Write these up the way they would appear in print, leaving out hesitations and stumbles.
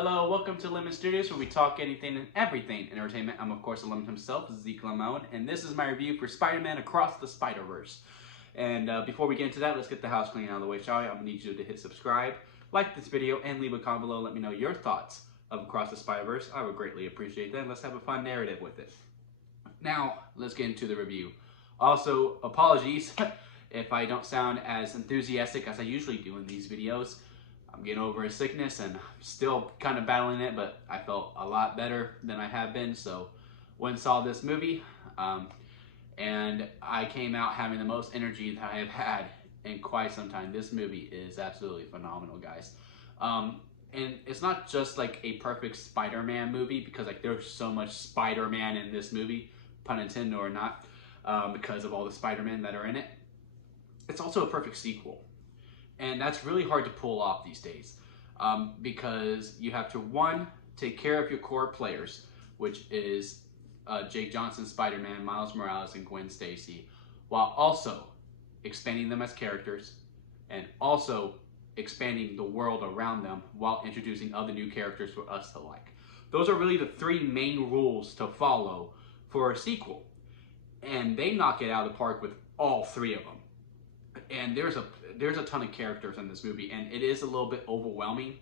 Hello, welcome to Lemon Studios, where we talk anything and everything in entertainment. I'm, of course, the Lemon himself, Zeke Lemon, and this is my review for Spider-Man Across the Spider-Verse. And before we get into that, let's get the house clean out of the way, shall we? I'm going to need you to hit subscribe, like this video, and leave a comment below. Let me know your thoughts of Across the Spider-Verse. I would greatly appreciate that. Let's have a fun narrative with it. Now, let's get into the review. Also, apologies if I don't sound as enthusiastic as I usually do in these videos. I'm getting over a sickness and I'm still kind of battling it, but I felt a lot better than I have been. So went and saw this movie, and I came out having the most energy that I have had in quite some time. This movie is absolutely phenomenal, guys. And it's not just like a perfect Spider-Man movie, because like there's so much Spider-Man in this movie, pun intended or not, because of all the Spider-Man that are in it. It's also a perfect sequel. And that's really hard to pull off these days, because you have to, one, take care of your core players, which is Jake Johnson, Spider-Man, Miles Morales, and Gwen Stacy, while also expanding them as characters and also expanding the world around them while introducing other new characters for us to like. Those are really the three main rules to follow for a sequel. And they knock it out of the park with all three of them. And there's a ton of characters in this movie, and it is a little bit overwhelming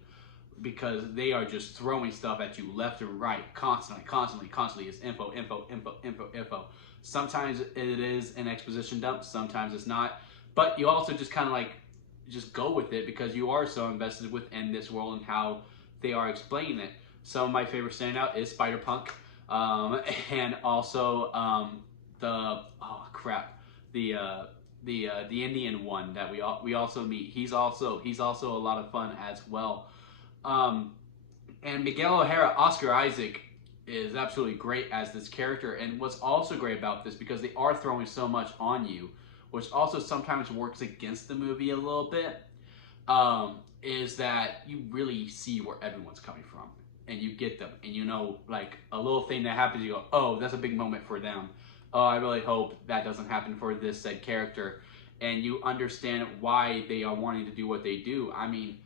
because they are just throwing stuff at you left and right, constantly. It's info. Sometimes it is an exposition dump, sometimes it's not. But you also just kind of like just go with it because you are so invested within this world and how they are explaining it. Some of my favorite standout is Spider-Punk, and also the Indian one that we also meet. He's also a lot of fun as well. And Miguel O'Hara, Oscar Isaac, is absolutely great as this character. And what's also great about this, because they are throwing so much on you, which also sometimes works against the movie a little bit, is that you really see where everyone's coming from. And you get them. And you know, like, a little thing that happens, you go, oh, that's a big moment for them. Oh, I really hope that doesn't happen for this said character. And you understand why they are wanting to do what they do. I mean,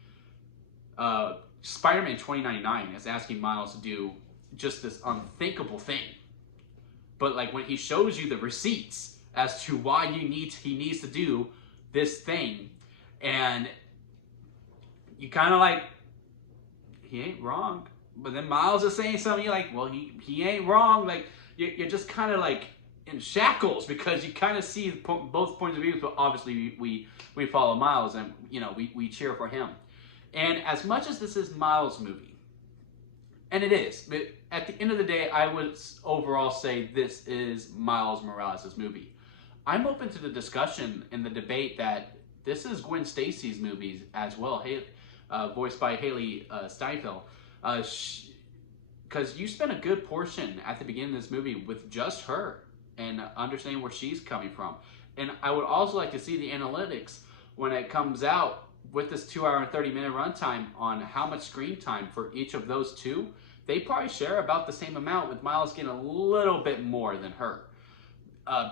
Spider-Man 2099 is asking Miles to do just this unthinkable thing. But like when he shows you the receipts as to why he needs to do this thing, and you kind of like, he ain't wrong. But then Miles is saying something, you're like, well, he ain't wrong. Like, you're just kind of like in shackles because you kind of see both points of view. But obviously we follow Miles, and you know we cheer for him. And as much as this is Miles' movie, and it is, but at the end of the day, I would overall say this is Miles Morales' movie. I'm open to the discussion and the debate that this is Gwen Stacy's movie as well, voiced by Haley Steinfeld. Because you spent a good portion at the beginning of this movie with just her and understanding where she's coming from. And I would also like to see the analytics when it comes out with this 2 hour and 30-minute runtime on how much screen time for each of those two. They probably share about the same amount, with Miles getting a little bit more than her.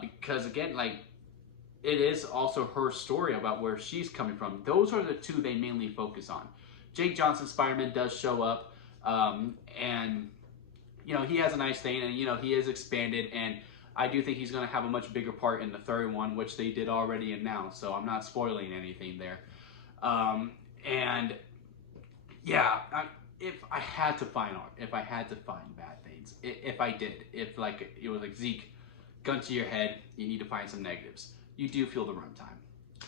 Because again, like, it is also her story about where she's coming from. Those are the two they mainly focus on. Jake Johnson, Spider-Man, does show up, and you know, he has a nice thing, and you know, he is expanded, and I do think he's going to have a much bigger part in the third one, which they did already announce, so I'm not spoiling anything there. And yeah, if I had to find bad things, if I did, if like it was like, Zeke, gun to your head, you need to find some negatives. You do feel the runtime.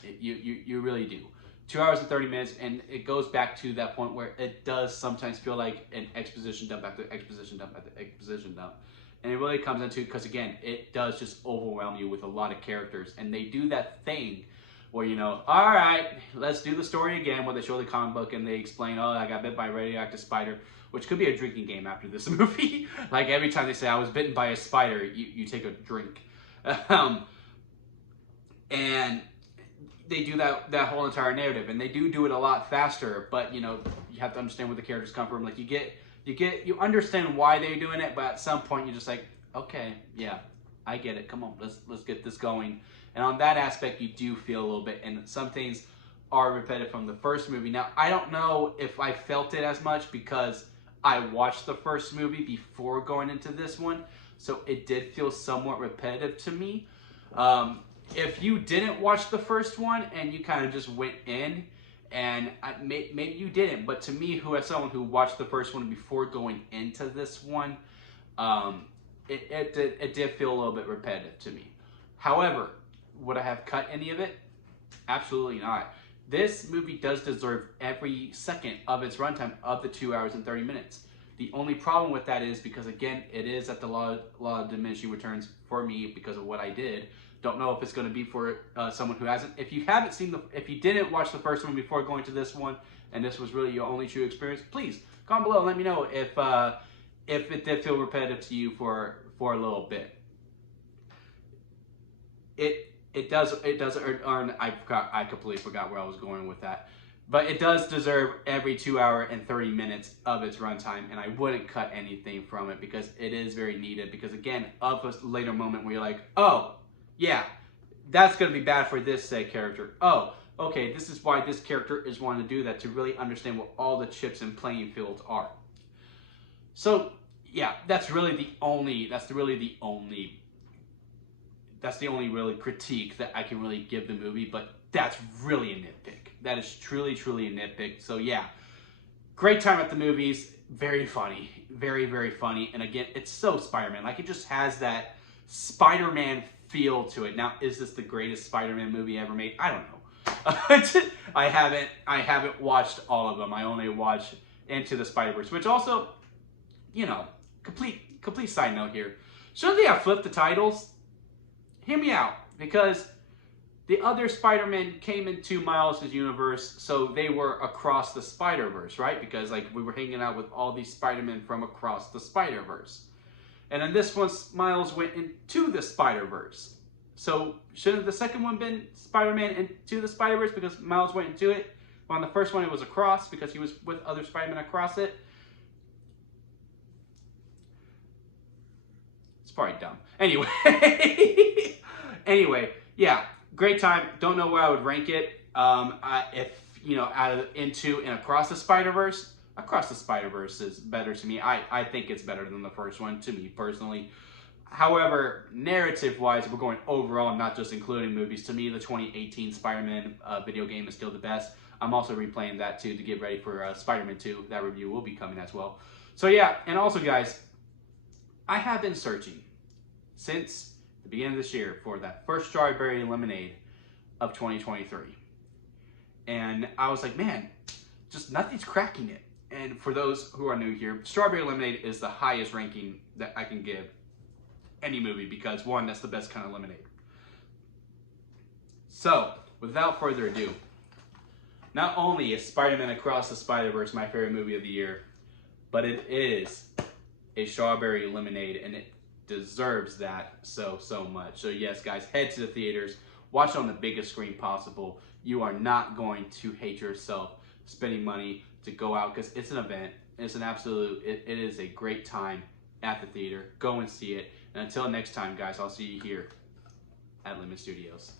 You really do. 2 hours and 30 minutes, and it goes back to that point where it does sometimes feel like an exposition dump after exposition dump after exposition dump. And it really comes into, because again, it does just overwhelm you with a lot of characters. And they do that thing where, you know, all right, let's do the story again, where they show the comic book and they explain, oh, I got bit by a radioactive spider, which could be a drinking game after this movie. Like every time they say, I was bitten by a spider, you take a drink. And they do that whole entire narrative, and they do it a lot faster, but you know, you have to understand where the characters come from. Like you understand why they're doing it, but at some point you're just like, okay, yeah, I get it. Come on, let's get this going. And on that aspect, you do feel a little bit, and some things are repetitive from the first movie. Now, I don't know if I felt it as much because I watched the first movie before going into this one, so it did feel somewhat repetitive to me. If you didn't watch the first one and you kind of just went in, and maybe you didn't, but to me, as someone who watched the first one before going into this one, it did feel a little bit repetitive to me. However, would I have cut any of it? Absolutely not. This movie does deserve every second of its runtime of the 2 hours and 30 minutes. The only problem with that is because, again, it is at the law of diminishing returns for me because of what I did. Don't know if it's going to be for someone who hasn't. If you haven't seen if you didn't watch the first one before going to this one, and this was really your only true experience, please comment below and let me know if it did feel repetitive to you for a little bit. It does earn. I completely forgot where I was going with that. But it does deserve every 2 hour and 30 minutes of its runtime, and I wouldn't cut anything from it because it is very needed. Because again, of a later moment where you're like, oh, yeah, that's going to be bad for this character. Oh, okay, this is why this character is wanting to do that, to really understand what all the chips and playing fields are. So, yeah, that's really the only really critique that I can really give the movie, but that's really a nitpick. That is truly, truly a nitpick. So yeah, great time at the movies. Very funny. Very, very funny. And again, it's so Spider-Man. Like, it just has that Spider-Man feel to it. Now, is this the greatest Spider-Man movie ever made? I don't know. I haven't watched all of them. I only watched Into the Spider-Verse, which also, you know, complete side note here. Shouldn't they have flipped the titles? Hear me out, because the other Spider-Man came into Miles' universe, so they were across the Spider-Verse, right? Because like we were hanging out with all these Spider-Men from across the Spider-Verse. And then this one, Miles went into the Spider-Verse. So shouldn't the second one been Spider-Man into the Spider-Verse because Miles went into it? Well, on the first one it was across because he was with other Spider-Men across it. It's probably dumb. Anyway, yeah, great time. Don't know where I would rank it. If, you know, out of Into and Across the Spider-Verse, Across the Spider-Verse is better to me. I think it's better than the first one, to me personally. However, narrative-wise, if we're going overall, not just including movies, to me, the 2018 Spider-Man video game is still the best. I'm also replaying that, too, to get ready for Spider-Man 2. That review will be coming as well. So, yeah, and also, guys, I have been searching since the beginning of this year for that first strawberry lemonade of 2023. And I was like, man, just nothing's cracking it. And for those who are new here, strawberry lemonade is the highest ranking that I can give any movie because, one, that's the best kind of lemonade. So, without further ado, not only is Spider-Man Across the Spider-Verse my favorite movie of the year, but it is a strawberry lemonade, and it deserves that so much. So yes, guys, head to the theaters, watch it on the biggest screen possible. You are not going to hate yourself spending money to go out because it's an event. It's an absolute, it is a great time at the theater. Go and see it. And until next time, guys, I'll see you here at Lemon Studios.